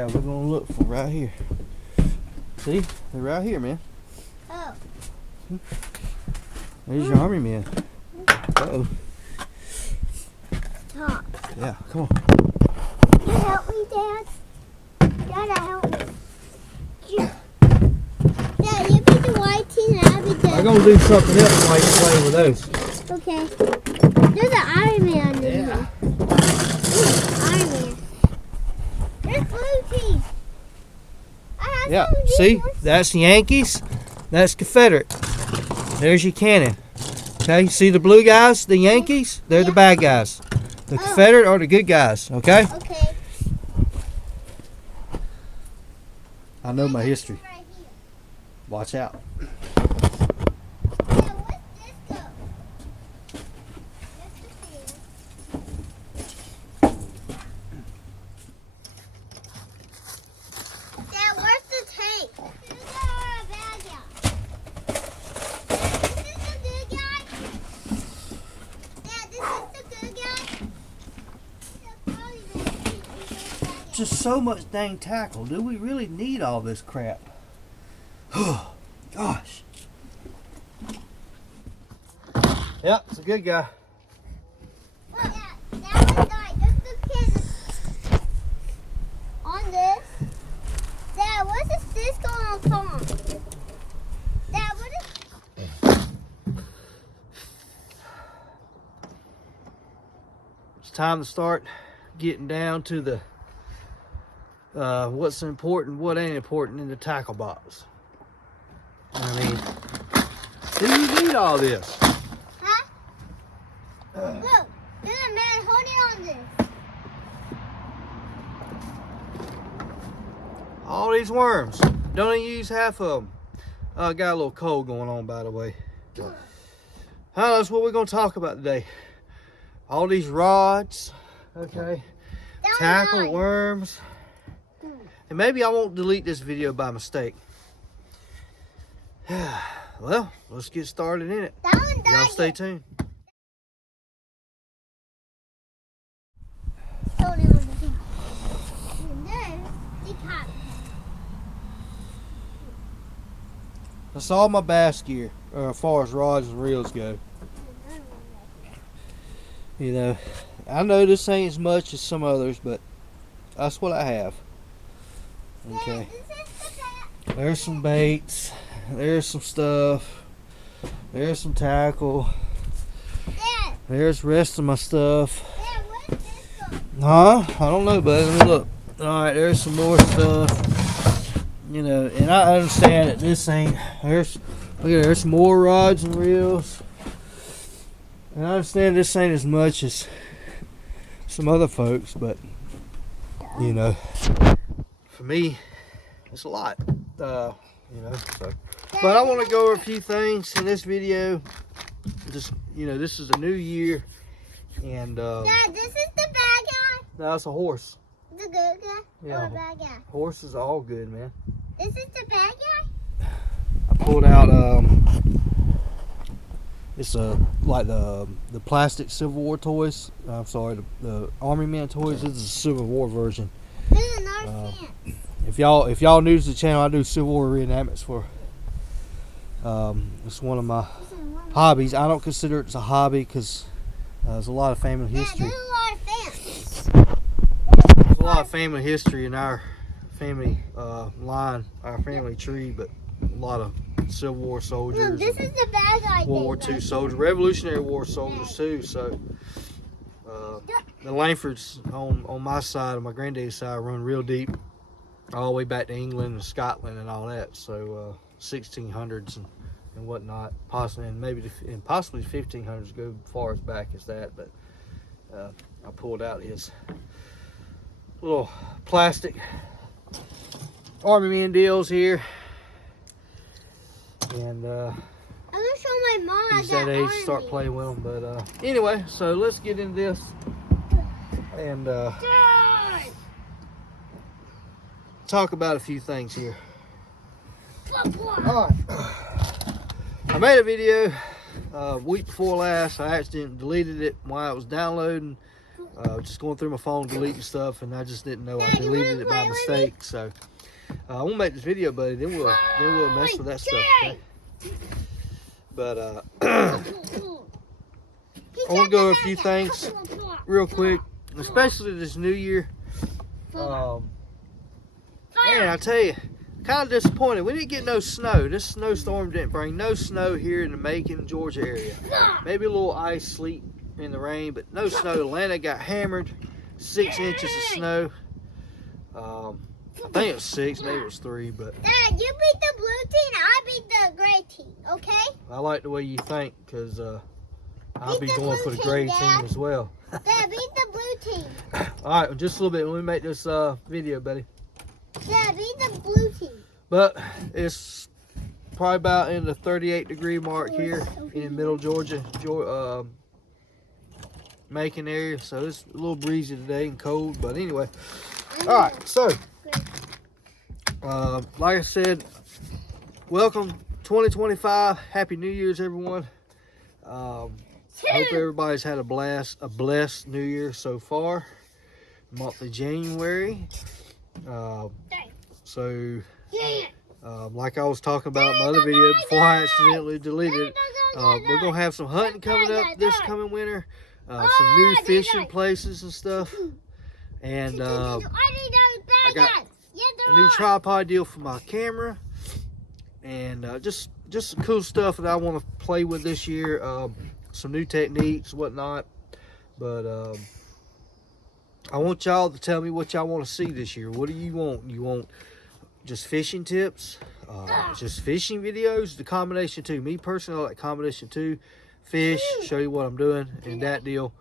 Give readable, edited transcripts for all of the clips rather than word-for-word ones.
Yeah, we're gonna look for right here. See? They're right here, man. Oh. There's your army man. Uh-oh. Top. Yeah, come on. Can you help me, Dad? Dad, help me. Dad, you be the white team and I'll be the... I'm gonna do something else while you play with those. Okay. There's an Iron Man in here. Iron Man. There's blue team. Yeah, see? That's Yankees. That's Confederate. There's your cannon. Okay, see the blue guys, the Yankees? They're the bad guys. The Confederate are the good guys, okay? Okay. I know my history. Watch out. Just so much dang tackle. Do we really need all this crap? Oh, gosh. Yep, it's a good guy. On this. Dad, what is this going on farm? Dad, what is... It's time to start getting down to the what's important, what ain't important in the tackle box. I mean, do you need all this? Huh? Look, there's a man holding on this. All these worms. Don't even use half of them. Got a little cold going on, by the way. That's what we're going to talk about today. All these rods, okay, tackle, worms. And maybe I won't delete this video by mistake. Well, let's get started in it. Y'all stay tuned. That's all my bass gear, as far as rods and reels go. You know, I know this ain't as much as some others, but that's what I have. Okay. There's some baits. There's some stuff. There's some tackle. There's the rest of my stuff. Huh? I don't know, buddy. Let me look. Alright, there's some more stuff. You know, and I understand that this ain't... Look at there's some more rods and reels. And I understand this ain't as much as some other folks, but, you know, for me, it's a lot. You know, so. But I want to go over a few things in this video. Just, you know, this is a new year. And, Dad, this is the bad guy? No, it's a horse. The good guy? Yeah. Or the bad guy? Horses are all good, man. This is the bad guy? I pulled out, it's like the plastic Civil War toys. I'm sorry, the Army Man toys. This is a Civil War version. There's another fence. If y'all new to the channel, I do Civil War reenactments for. It's one of my hobbies. I don't consider it a hobby because there's a lot of family history. There's a lot of fence. There's a lot of family history in our family line, our family tree, but a lot of Civil War soldiers. Look, this is the bad guy. World War II soldiers, Revolutionary War soldiers too. So the Langfords on my side, on my granddad's side, run real deep, all the way back to England and Scotland and all that. So 1600s and whatnot, possibly, and maybe possibly 1500s, go far as back as that. But I pulled out his little plastic Army Man deals here, and I'm gonna show my mom. he's that age to start playing with them. But anyway, so let's get into this and talk about a few things here. All right, I made a video week before last. I accidentally deleted it while I was downloading, Just going through my phone, deleting stuff, and I just didn't know I deleted it by mistake. So I'm gonna make this video, buddy. Then we'll mess with that stuff. Okay? But I want to go over a few things real quick, especially this new year. Man, I tell you, kind of disappointed. We didn't get no snow. This snowstorm didn't bring no snow here in the Macon, Georgia area. Maybe a little ice, sleet in the rain, but no snow. Atlanta got hammered, 6 inches of snow. I think it was 6, maybe it was 3, but Dad, you beat the blue team, I beat the gray team, okay? I like the way you think, because I'll be Beat the going for blue the gray team, team Dad. as well. Dad, beat the blue team. All right, just a little bit. Let me make this video, buddy. Dad, beat the blue team. But it's probably about in the 38-degree mark here in middle Georgia, Macon area. So it's a little breezy today and cold. But anyway, all right. So, like I said, welcome 2025. Happy New Year's, everyone. I hope everybody's had a blessed New Year so far. Month of January. Like I was talking about in my other video before I accidentally deleted it, we're gonna have some hunting coming up this coming winter. Some new fishing places and stuff. And I got a new tripod deal for my camera, and just some cool stuff that I want to play with this year. Some new techniques, whatnot. But I want y'all to tell me what y'all want to see this year. What do you want? You want just fishing tips? Just fishing videos? The combination two. Me personally, I like combination two. Fish, show you what I'm doing, and that deal.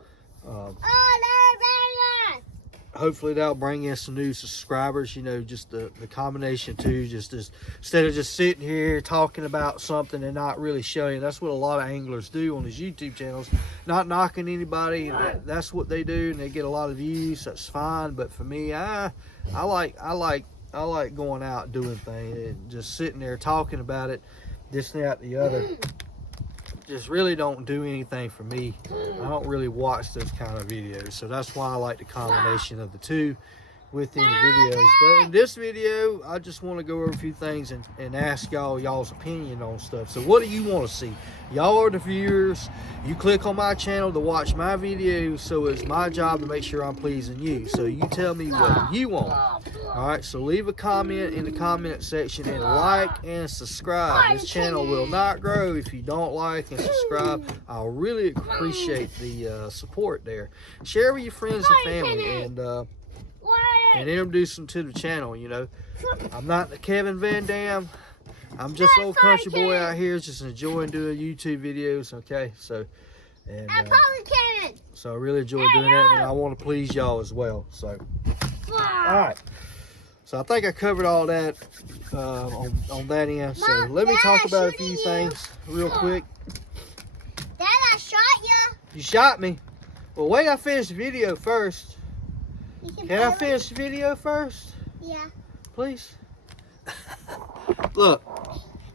Hopefully that'll bring in some new subscribers. You know, just the combination two, just instead of just sitting here talking about something and not really showing. That's what a lot of anglers do on these YouTube channels. Not knocking anybody. That's what they do, and they get a lot of views. That's fine. But for me, I like going out and doing things, and just sitting there talking about it, this, that, the other. Just really don't do anything for me. I don't really watch those kind of videos, so that's why I like the combination of the two within the videos. But in this video, I just want to go over a few things and ask y'all's opinion on stuff. So what do you want to see? Y'all are the viewers. You click on my channel to watch my videos, so it's my job to make sure I'm pleasing you. So you tell me what you want. All right, so leave a comment in the comment section and like and subscribe. This channel will not grow if you don't like and subscribe. I'll really appreciate the support there. Share with your friends and family, and introduce them to the channel. You know, I'm not the Kevin Van Dam. I'm just old country boy out here, just enjoying doing YouTube videos. Okay, so so I really enjoy doing that, and I want to please y'all as well. So all right, so I think I covered all that on that end. So let me talk about a few things real quick. Dad, I shot you. You shot me. Well, wait, I finish the video first. Can I finish the video first? Yeah. Please. Look,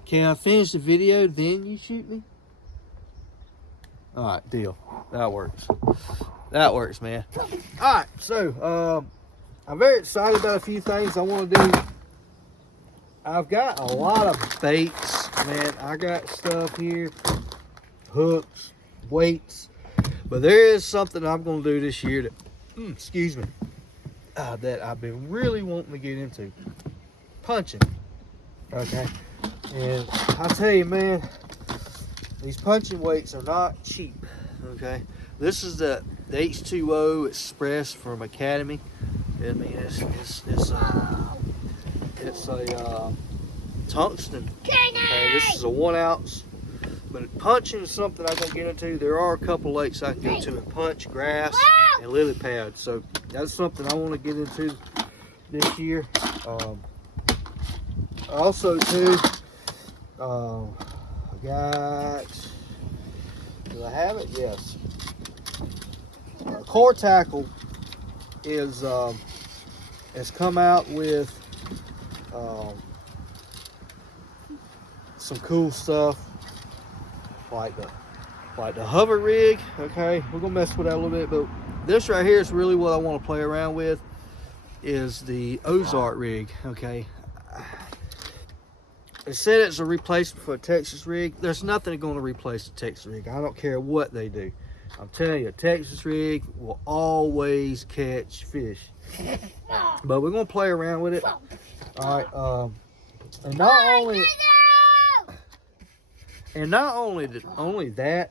can I finish the video, then you shoot me? All right, deal. That works. That works, man. All right, so I'm very excited about a few things I want to do. I've got a lot of baits, man. I got stuff here, hooks, weights, but there is something I'm going to do this year that, excuse me, that I've been really wanting to get into. Punching. Okay, and I tell you, man, these punching weights are not cheap. Okay, this is the H2O Express from Academy. I mean, it's a tungsten. Okay, this is a 1 ounce. But punching is something I'm gonna get into. There are a couple lakes I can go to and punch, grass and lily pads. So that's something I want to get into this year. Also too, I got, do I have it? Yes. Core Tackle is has come out with some cool stuff like the hover rig. Okay, we're gonna mess with that a little bit, but this right here is really what I want to play around with, is the Ozark rig, okay? They said it's a replacement for a Texas rig. There's nothing going to replace the Texas rig. I don't care what they do. I'm telling you, a Texas rig will always catch fish. But we're going to play around with it. All right. And not only that,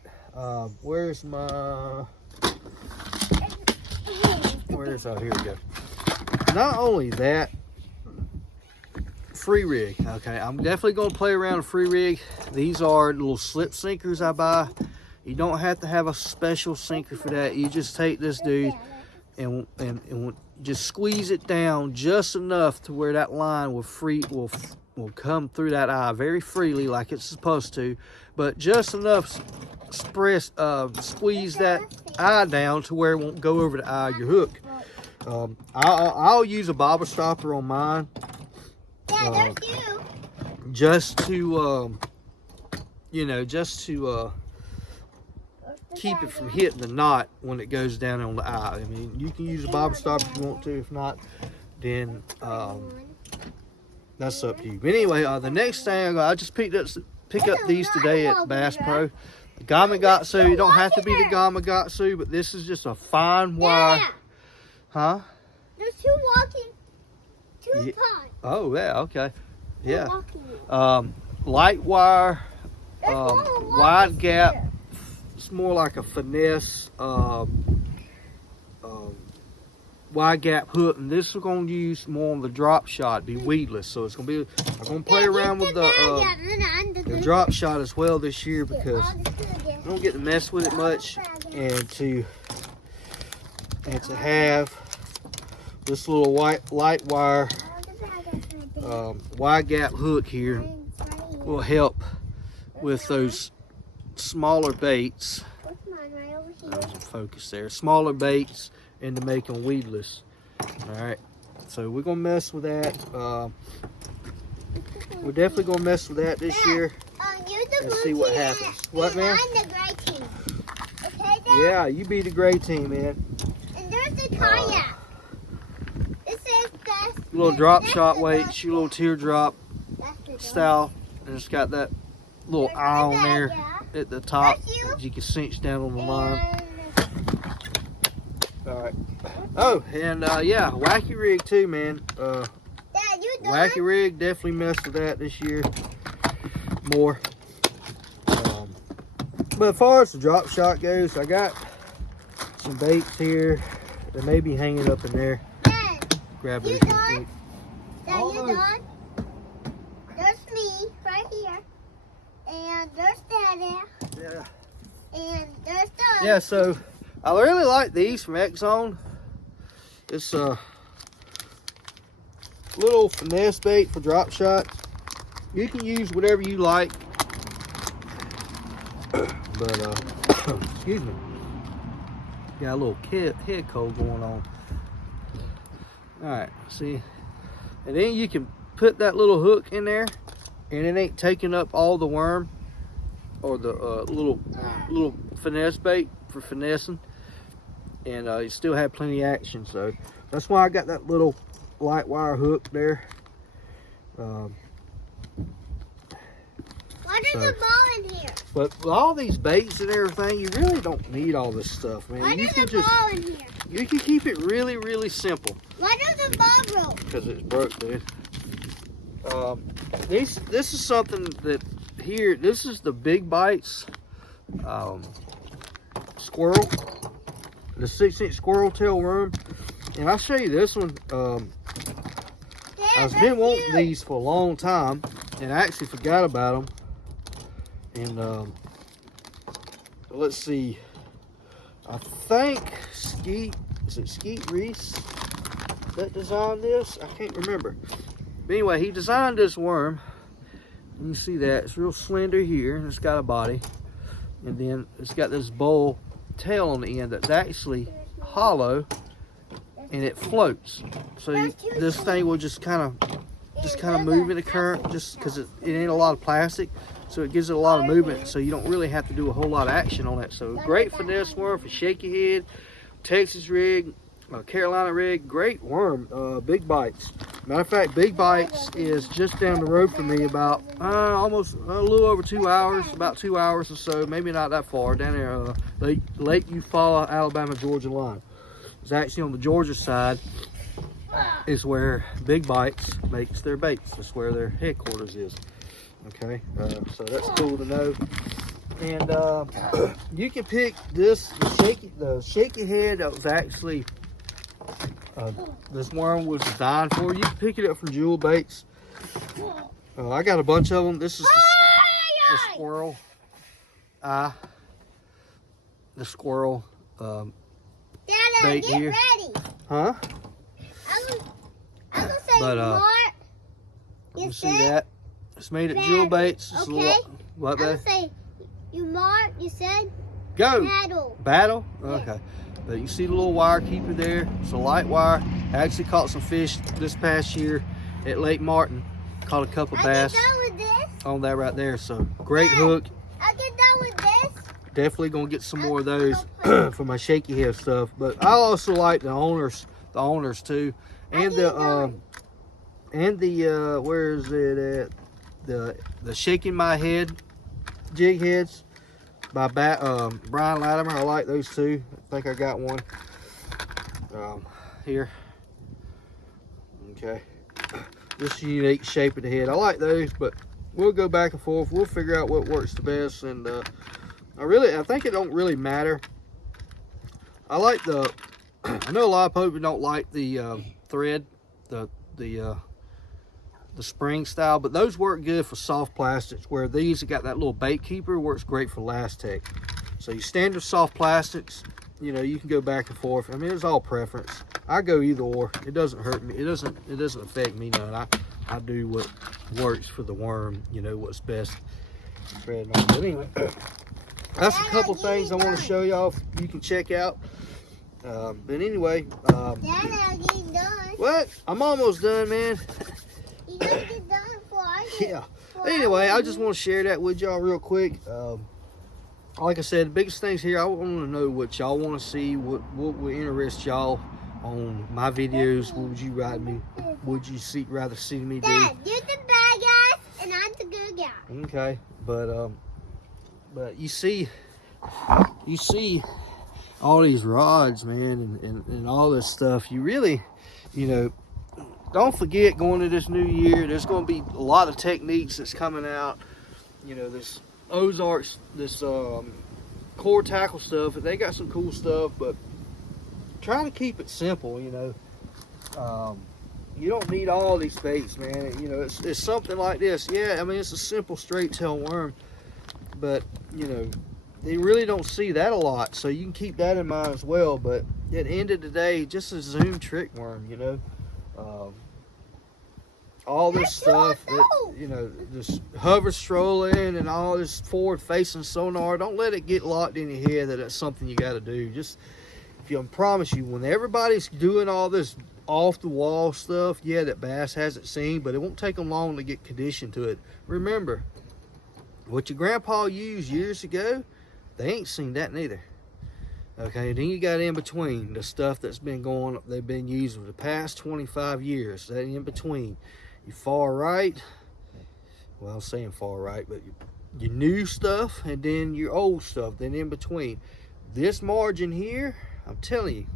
where's my... oh, here we go. Not only that, free rig. Okay, I'm definitely going to play around a free rig. These are little slip sinkers I buy. You don't have to have a special sinker for that. You just take this dude and just squeeze it down just enough to where that line will come through that eye very freely, like it's supposed to, but just enough squeeze that eye down to where it won't go over the eye of your hook. I'll use a bobber stopper on mine. Yeah, there's you. Just to keep it from hitting the knot when it goes down on the eye. I mean, you can use a bobber stopper if you want to. If not, then that's up to you. But anyway, the next thing I just pick up these today at Bass Pro. The Gamakatsu. You don't have to be the Gamakatsu, but this is just a fine wire. Yeah. Huh? There's two pods. Oh yeah, okay. Yeah. Walking. Light wire, There's more wide walkers gap. here. It's more like a finesse wide gap hook, and this is going to use more on the drop shot, be weedless. So it's going to be, I'm going to play around with the drop shot as well this year, because I don't get to mess with it much, and to have this little light wire wide gap hook here will help with those smaller baits. Focus there. Smaller baits and to make them weedless. All right. So we're gonna mess with that. We're definitely gonna mess with that this year. And see what happens. What, man? I'm the gray team. Okay, Dad? Yeah, you be the gray team, man. And there's the kayak. It says best. Little drop shot weights, your little teardrop style, and it's got that little eye on there at the top that you can cinch down on the line. All right. Oh, and yeah, wacky rig too, man. Dad, you done? Wacky rig, definitely messed with that this year more. But as far as the drop shot goes, I got some baits here that may be hanging up in there. Dad, Grab you it. done? Dad, you done? There's me right here. And there's Daddy. Yeah. And there's Dad. Yeah, so I really like these from X-Zone. It's a little finesse bait for drop shots. You can use whatever you like. But, excuse me. Got a little head cold going on. Alright, see. And then you can put that little hook in there, and it ain't taking up all the worm or the little finesse bait for finessing. And you still have plenty of action. So that's why I got that little light wire hook there. Why there's a ball in here? But with all these baits and everything, you really don't need all this stuff, man. Why You there's can a just ball in here? you can keep it really, really simple. Why does the ball roll? Because it's broke, dude. This is something that here. This is the Big Bites squirrel, the 6-inch squirrel tail worm, and I'll show you this one. I've been wanting these for a long time, and I actually forgot about them. And let's see. I think Skeet Reese that designed this? I can't remember. But anyway, he designed this worm. And you see that it's real slender here, and it's got a body, and then it's got this bowl tail on the end that's actually hollow, and it floats. So this thing will just kind of move in the current, just because it ain't a lot of plastic, so it gives it a lot of movement. So you don't really have to do a whole lot of action on it. So great finesse worm for shaky head, Texas rig, Carolina rig, great worm. Big Bites. Matter of fact, Big Bites is just down the road from me, about almost a little over 2 hours, about 2 hours or so, maybe not that far, down there, Lake Eufaula, Alabama, Georgia line. It's actually on the Georgia side is where Big Bites makes their baits. That's where their headquarters is. Okay, so that's cool to know. And you can pick this, the shaky head that was actually, this worm was designed for. You can pick it up from Jewel Baits. I got a bunch of them. This is the squirrel eye, the squirrel Dada, bait get here. ready. Huh? I'm gonna say But, Mark. You You see said that? It's made at Jewel Baits. It's okay. a little, what, I'm gonna babe? say you Mark. You said Go. paddle. Battle? Yeah. Okay. But you see the little wire keeper there. It's a light wire. I actually caught some fish this past year at Lake Martin. Caught a couple I bass get done with this. on that right there. So great Dad. hook. I get done with this. Definitely gonna get some more of those for my shaky head stuff. But I also like the owners too, and the where is it at? The Shaking My Head jig heads by Brian Latimer. I like those too. I think I got one here. Okay, just a unique shape of the head. I like those, but we'll go back and forth. We'll figure out what works the best. And I think it don't really matter. I like I know a lot of people don't like the thread, the spring style, but those work good for soft plastics, where these have got that little bait keeper, works great for Lastech. So your standard soft plastics, you know, you can go back and forth. I mean, it's all preference. I go either or. It doesn't hurt me. It doesn't affect me none. I do what works for the worm, you know, what's best. But anyway, that's a couple things I want to show y'all you can check out. But anyway, Dada, I'm getting done. what? I'm almost done, man. You gotta get done before I get. Yeah. Anyway, I just want to share that with y'all real quick. Like I said, the biggest things here, I want to know what y'all want to see, what would interest y'all on my videos. What would you rather see me do? Dad, you're the bad guy and I'm the good guy. Okay, but you see all these rods, man, and all this stuff. You really, you know, don't forget, going to this new year, there's going to be a lot of techniques that's coming out. You know, this Ozarks, this core tackle stuff, they got some cool stuff, but trying to keep it simple, you know. You don't need all these baits, man. You know, it's something like this. Yeah, I mean, it's a simple straight tail worm, but, you know, they really don't see that a lot, so you can keep that in mind as well. But at the end of the day, just a Zoom trick worm, you know. All this stuff that, you know, this hover strolling and all this forward facing sonar, don't let it get locked in your head that that's something you got to do. Just, I promise you, when everybody's doing all this off the wall stuff, yeah, that bass hasn't seen, but it won't take them long to get conditioned to it. Remember, what your grandpa used years ago, they ain't seen that neither. Okay, then you got in between the stuff that's been going, they've been using for the past 25 years. That in between, your far right, well, I'm saying far right, but your new stuff, and then your old stuff, then in between. This margin here, I'm telling you,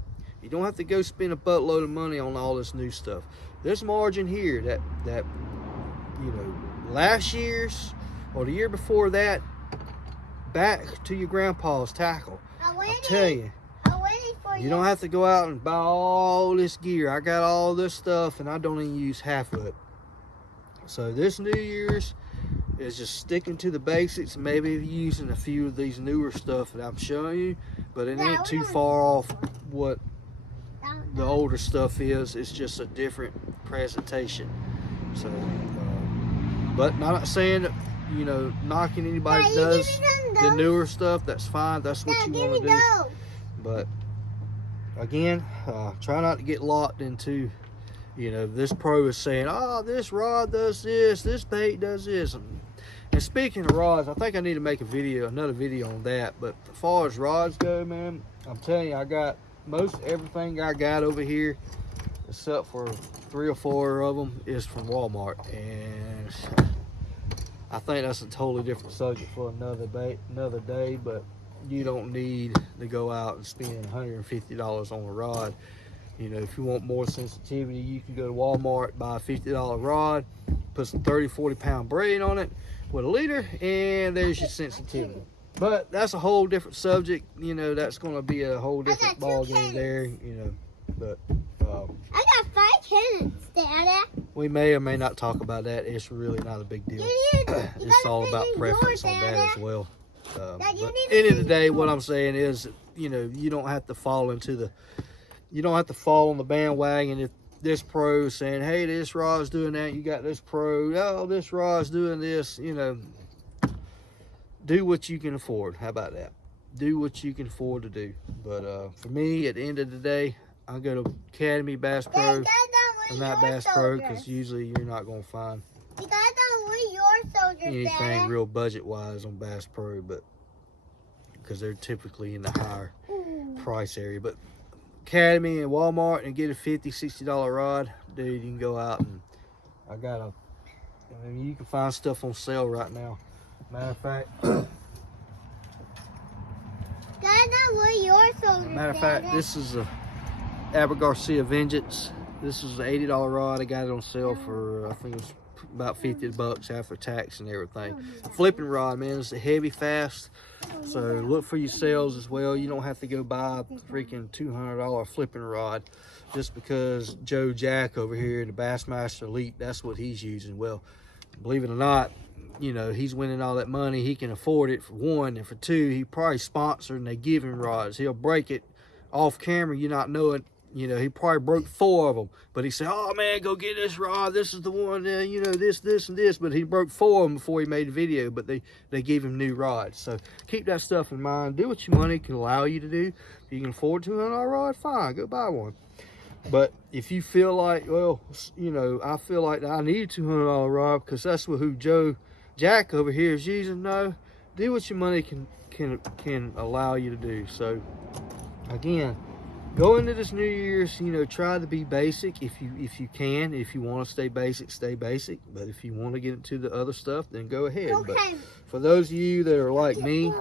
you don't have to go spend a buttload of money on all this new stuff. This margin here, that you know, last year's or the year before that, back to your grandpa's tackle. I'm telling you, you don't have to go out and buy all this gear. I got all this stuff and I don't even use half of it. So this New Year's is just sticking to the basics, maybe using a few of these newer stuff that I'm showing you, but it ain't too far off what the older stuff is. It's just a different presentation. So, but not saying that, you know, knocking anybody that does the newer stuff. That's fine. That's what you want to do. But again, try not to get locked into, you know, this pro is saying, oh, this rod does this bait does this. And speaking of rods, I think I need to make another video on that. But as far as rods go, man, I'm telling you, I got most everything I got over here, except for 3 or 4 of them, is from Walmart, and I think that's a totally different subject for another day. But you don't need to go out and spend $150 on a rod. You know, if you want more sensitivity, you can go to Walmart, buy a $50 rod, put some 30-40 pound braid on it with a leader, and there's your sensitivity. But that's a whole different subject. You know, that's going to be a whole different ball game there. You know, but I got 5 cannons, Dad. we may or may not talk about that. It's really not a big deal. It's all about preference on that as well. But end of the day, what I'm saying is, you know, you don't have to fall on the bandwagon. If this pro is saying, hey, this rod's doing that, you got this pro, oh, this rod's doing this, you know, do what you can afford. How about that? Do what you can afford to do. But for me, at the end of the day, I go to Academy Bass Pro. I'm not Bass Pro because usually you're not going to find anything real budget-wise on Bass Pro, but because they're typically in the higher price area. But Academy and Walmart, and get a $50-$60 rod, dude, you can go out and you can find stuff on sale right now. Matter of fact, this is a Aber Garcia Vengeance. This is an $80 rod. I got it on sale for I think it was about $50 after tax and everything. Flipping rod, man. It's a heavy, fast. So look for your sales as well. You don't have to go buy a freaking $200 flipping rod just because Joe Jack over here in the Bassmaster Elite, that's what he's using. Well, believe it or not, you know, he's winning all that money. He can afford it, for one, and for two, he probably sponsored and they give him rods. He'll break it off camera, you not know it. You know, he probably broke 4 of them, but he said, oh man, go get this rod, this is the one, you know, this and this. But he broke 4 of them before he made the video, but they gave him new rods. So keep that stuff in mind. Do what your money can allow you to do. If you can afford a $200 rod, fine, go buy one. But if you feel like, well, you know, I feel like I need a $200 rod because that's what who Joe Jack over here is using, no, do what your money can allow you to do. So again, go into this New Year's, you know, try to be basic if you can. If you want to stay basic, stay basic. But if you want to get into the other stuff, then go ahead. Okay. But for those of you that are like me,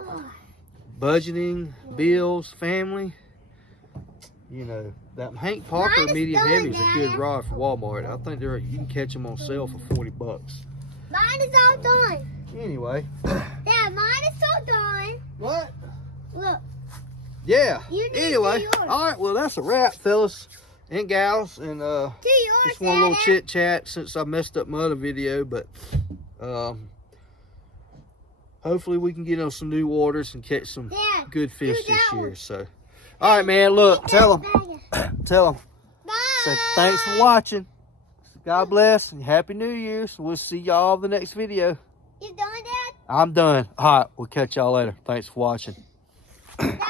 budgeting, bills, family, you know, that Hank Parker medium heavy is a good rod for Walmart. I think you can catch them on sale for $40. Mine is all done. Anyway. Dad, mine is all done. What? Look. Yeah. Anyway, all right. Well, that's a wrap, fellas and gals, and just one little chit chat since I messed up my other video. But hopefully we can get on some new waters and catch some good fish this year. So, all right, man. Look, tell them. Bye. So thanks for watching. God bless and Happy New Year's. We'll see y'all in the next video. You done, Dad? I'm done. All right. We'll catch y'all later. Thanks for watching. Dad,